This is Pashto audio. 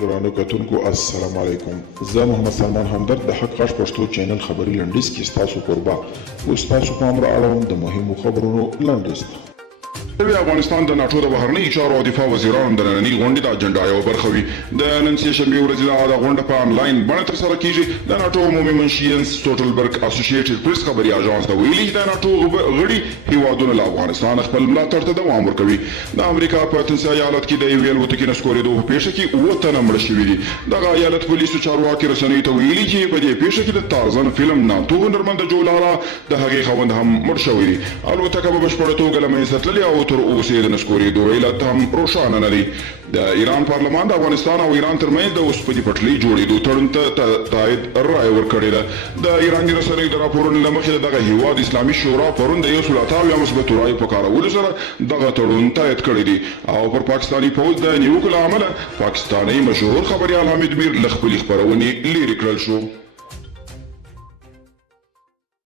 ګرانو کتونکو السلام علیکم. زه محمد سلمان همدرد د حق غږ پښتو چینل خبري لنډیز کې ستاسو کوربه اوس تاسو پام را اړوم د مهمو خبرونو لنډیز. افغانستان د ناټو د بهرنیو چارو او دفاع وزیرانو د نننۍ غونډې د اجنډا یوه برخه وي. د نن سې شنبې ورځې دغه غونډه په آنلاین بڼه ترسره کیږي. د ناټو عمومي منشي ینس سټولټنبرګ اسوسییټډ پریس خبري اژانس ته ویلي د ناټو غړي هیوادونه له افغانستان خپل ملاتړ ته دوام ورکوي. د امریکا په تنسي ایالت کې د یوې الوتکې نه سکورېدو په پیښه کې 7 تنه مړه شوي دي. دغه ایالت پولیسو چارواکي رسنیو ته ویلي چې په دې پیښه کې د تارزن فلم ناتو هنرمند جولارا د هغې خاوند هم مړ شوی دی. الوتکه په بشپړه توګه له منځه تللې او تر اوسه د نسکورېدو علت هم روښانه نه دی. د ایران پارلمان د افغانستان او ایران ترمنځ د اوسپنې پټلۍ جوړېدو تړون ته تایید رایه ورکړې ده. د ایراني رسنیو د راپورونو له مخې د دغه هیواد اسلامي شورا پرون د 188 مثبتو رایو په کارولو سره دغه تړون تایید کړی دی او پر پاکستاني پوځ د نیوکو له امله پاکستاني مشهور خبریال حمید میر له خپلې خپرونې لرې کړل شو.